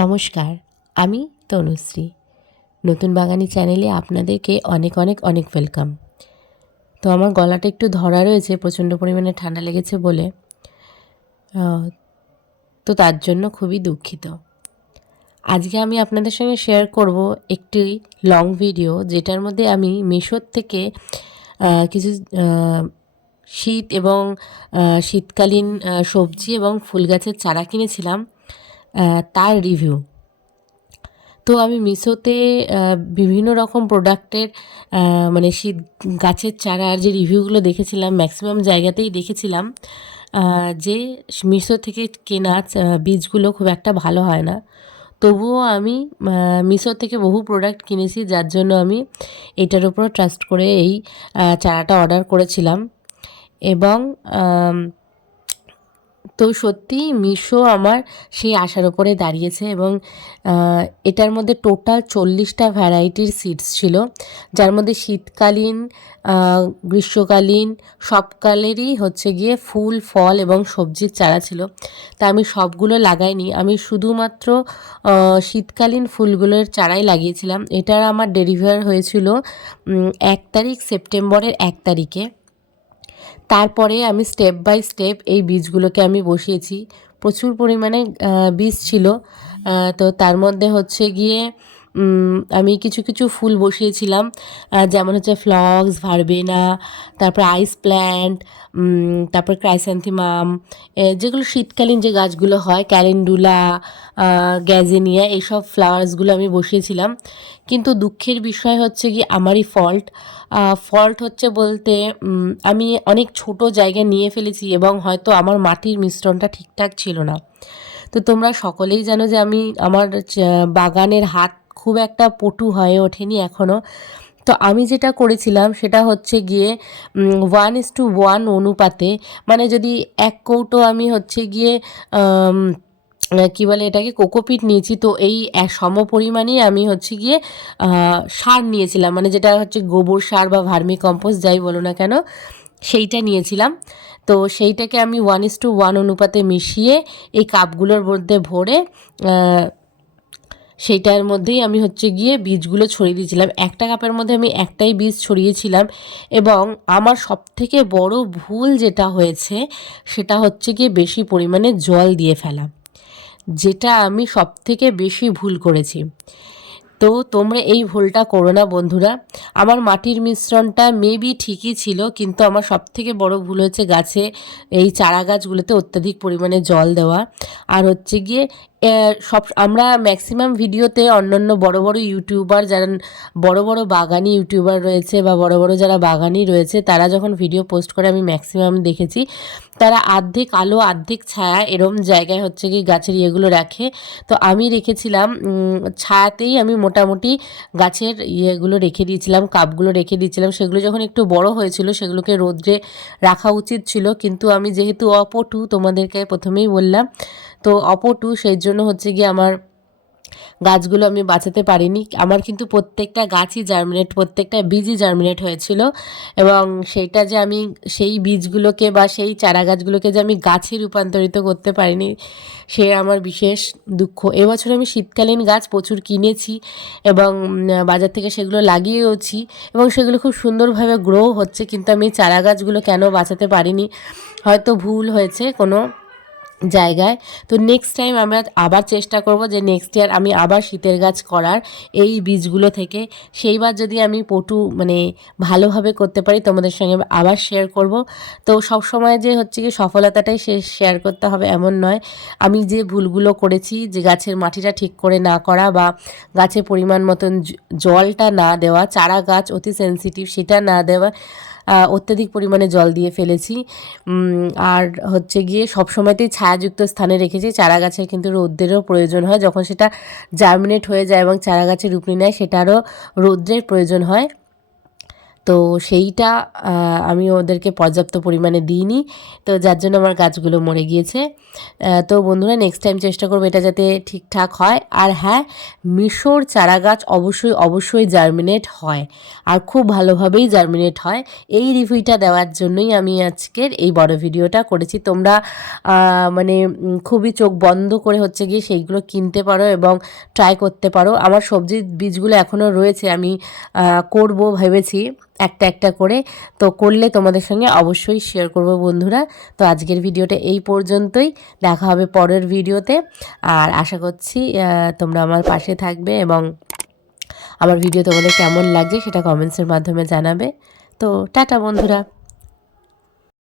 নমস্কার, আমি তনুশ্রী। নতুন বাগানি চ্যানেলে আপনাদেরকে অনেক অনেক অনেক ওয়েলকাম। তো আমার গলাটা একটু ধরা রয়েছে, প্রচণ্ড পরিমাণে ঠান্ডা লেগেছে বলে। তো তার জন্য খুবই দুঃখিত। আজকে আমি আপনাদের সঙ্গে শেয়ার করব একটি লং ভিডিও, যেটার মধ্যে আমি মিশোর থেকে কিছু শীত এবং শীতকালীন সবজি এবং ফুল গাছের চারা কিনেছিলাম, তার রিভিউ। তো আমি মিশোতে বিভিন্ন রকম প্রোডাক্টের মানে শীত গাছের চারার যে রিভিউগুলো দেখেছিলাম, ম্যাক্সিমাম জায়গাতেই দেখেছিলাম যে মিশো থেকে কেনা বীজগুলো খুব একটা ভালো হয় না। তবুও আমি মিশো থেকে বহু প্রোডাক্ট কিনেছি, যার জন্য আমি এটার উপর ট্রাস্ট করে এই চারাটা অর্ডার করেছিলাম। এবং তো সত্যিই মিশো আমার সেই আশার ওপরে দাঁড়িয়েছে। এবং এটার মধ্যে টোটাল 40টা ভ্যারাইটির সিডস ছিল, যার মধ্যে শীতকালীন, গ্রীষ্মকালীন, সব কালেরই হচ্ছে গিয়ে ফুল, ফল এবং সবজির চারা ছিল। তা আমি সবগুলো লাগাইনি, আমি শুধুমাত্র শীতকালীন ফুলগুলোর চারাই লাগিয়েছিলাম। এটার আমার ডেলিভার হয়েছিল 1 তারিখ, সেপ্টেম্বরের 1 তারিখে। তারপরে আমি স্টেপ বাই স্টেপ এই বীজগুলোকে আমি বসিয়েছি। প্রচুর পরিমাণে বীজ ছিল। তো তার মধ্যে হচ্ছে গিয়ে আমি কিছু কিছু ফুল বসিয়েছিলাম, যেমন হচ্ছে ফ্লক্স, ভারবেনা, তারপর আইস প্ল্যান্ট, তারপর ক্রাইস্যান্থেমাম, যেগুলো শীতকালীন যে গাছগুলো হয়, ক্যালেন্ডুলা, গ্যাজেনিয়া, এইসব ফ্লাওয়ার্সগুলো আমি বসিয়েছিলাম। কিন্তু দুঃখের বিষয় হচ্ছে কি আমারই ফল্ট হচ্ছে বলতে, আমি অনেক ছোট জায়গা নিয়ে ফেলেছি এবং হয়তো আমার মাটির মিশ্রণটা ঠিকঠাক ছিল না। তো তোমরা সকলেই জানো যে আমার বাগানের হাত খুব একটা পটু হয়ে ওঠেনি এখনও। তো আমি যেটা করেছিলাম সেটা হচ্ছে গিয়ে 1:1 অনুপাতে, মানে যদি 1 কৌটো আমি হচ্ছে গিয়ে কী বলে এটাকে, কোকোপিট নিয়েছি, তো এই সম পরিমাণেই আমি হচ্ছে গিয়ে সার নিয়েছিলাম, মানে যেটা হচ্ছে গোবর সার বা ভার্মি কম্পোস্ট যাই বলো না কেন, সেইটা নিয়েছিলাম। তো সেইটাকে আমি 1:1 অনুপাতে মিশিয়ে এই কাপগুলোর মধ্যে ভরে সেইটার মধ্যেই আমি হচ্ছে গিয়ে বীজগুলো ছড়িয়ে দিয়েছিলাম। একটা কাপের মধ্যে আমি একটাই বীজ ছড়িয়েছিলাম। এবং আমার সবথেকে বড় ভুল যেটা হয়েছে সেটা হচ্ছে গিয়ে বেশি পরিমাণে জল দিয়ে ফেলা, যেটা আমি সবথেকে বেশি ভুল করেছি। তো তোমরা এই ভুলটা করো না বন্ধুরা। আমার মাটির মিশ্রণটা মেবি ঠিকই ছিল, কিন্তু আমার সবথেকে বড় ভুল হচ্ছে গাছে, এই চারা গাছগুলোতে অত্যাধিক পরিমাণে জল দেওয়া। আর হচ্ছে গিয়ে আমরা ম্যাক্সিমাম ভিডিওতে অন্যান্য বড় বড় ইউটিউবার, যারা বড় বড় বাগানি ইউটিউবার রয়েছে বা বড় বড় যারা বাগানি রয়েছে, তারা যখন ভিডিও পোস্ট করে আমি ম্যাক্সিমাম দেখেছি তারা আর্ধেক আলো আর্ধেক ছায়া এরম জায়গায় হচ্ছে কি গাছের ইয়েগুলো রাখে। তো আমি রেখেছিলাম ছায়াতেই, আমি মোটামুটি গাছের ইয়েগুলো রেখে দিয়েছিলাম, কাপগুলো রেখে দিয়েছিলাম। সেগুলো যখন একটু বড় হয়েছিল সেগুলোকে রোদ্রে রাখা উচিত ছিল, কিন্তু আমি যেহেতু অপটু, তোমাদেরকে প্রথমেই বললাম, তো অপটু, সেই জন্য হচ্ছে গিয়ে আমার গাছগুলো আমি বাঁচাতে পারিনি। আমার কিন্তু প্রত্যেকটা গাছই প্রত্যেকটা বীজই জার্মিনেট হয়েছিল। এবং সেইটা যে আমি সেই বীজগুলোকে বা সেই চারা গাছগুলোকে যে আমি গাছে রূপান্তরিত করতে পারিনি, সে আমার বিশেষ দুঃখ। এবছর আমি শীতকালীন গাছ প্রচুর কিনেছি এবং বাজার থেকে সেগুলো লাগিয়েওছি, এবং সেগুলো খুব সুন্দরভাবে গ্রো হচ্ছে, কিন্তু আমি চারা গাছগুলো কেন বাঁচাতে পারিনি, হয়তো ভুল হয়েছে কোনো জায়গায়। তো নেক্সট টাইম আমরা আবার চেষ্টা করব যে নেক্সট ইয়ার আমি আবার শীতের গাছ করার এই বীজগুলো থেকে। সেইবার যদি আমি মানে ভালোভাবে করতে পারি তোমাদের সঙ্গে আবার শেয়ার করব। তো সব সময় যে হচ্ছে কি সফলতাটাই শেয়ার করতে হবে এমন নয়। আমি যে ভুলগুলো করেছি, যে গাছের মাটিটা ঠিক করে না করা বা গাছে পরিমাণ মতন জলটা না দেওয়া, চারা গাছ অতি সেনসিটিভ, সেটা না দেওয়া, অত্যাধিক পরিমাণে জল দিয়ে ফেলেছি। আর হচ্ছে গিয়ে সবসময়তেই ছায়াযুক্ত স্থানে রেখেছি। চারা গাছের কিন্তু রৌদ্রেরও প্রয়োজন হয়, যখন সেটা জার্মিনেট হয়ে যায় এবং চারা গাছের রূপ নেয় সেটারও রৌদ্রের প্রয়োজন হয়। তো সেইটা আমি ওদেরকে পর্যাপ্ত পরিমাণে দিইনি, তো যার জন্য আমার গাছগুলো মরে গিয়েছে। তো বন্ধুরা নেক্সট টাইম চেষ্টা করবো এটা যাতে ঠিকঠাক হয়। আর হ্যাঁ, মিশর চারা গাছ অবশ্যই অবশ্যই জার্মিনেট হয়, আর খুব ভালোভাবেই জার্মিনেট হয়। এই রিভিউটা দেওয়ার জন্যই আমি আজকের এই বড় ভিডিওটা করেছি। তোমরা মানে খুবই চোখ বন্ধ করে হচ্ছে গিয়ে সেইগুলো কিনতে পারো এবং ট্রাই করতে পারো। আমার সবজির বীজগুলো এখনও রয়েছে, আমি করব ভেবেছি একটা একটা করে। তো করলে তোমাদের সঙ্গে অবশ্যই শেয়ার করব বন্ধুরা। তো আজকের ভিডিওটা এই পর্যন্তই, দেখা হবে পরের ভিডিওতে। আর আশা করছি তোমরা আমার পাশে থাকবে এবং আমার ভিডিও তোমাদের কেমন লাগছে সেটা কমেন্টসের মাধ্যমে জানাবে। তো টাটা বন্ধুরা।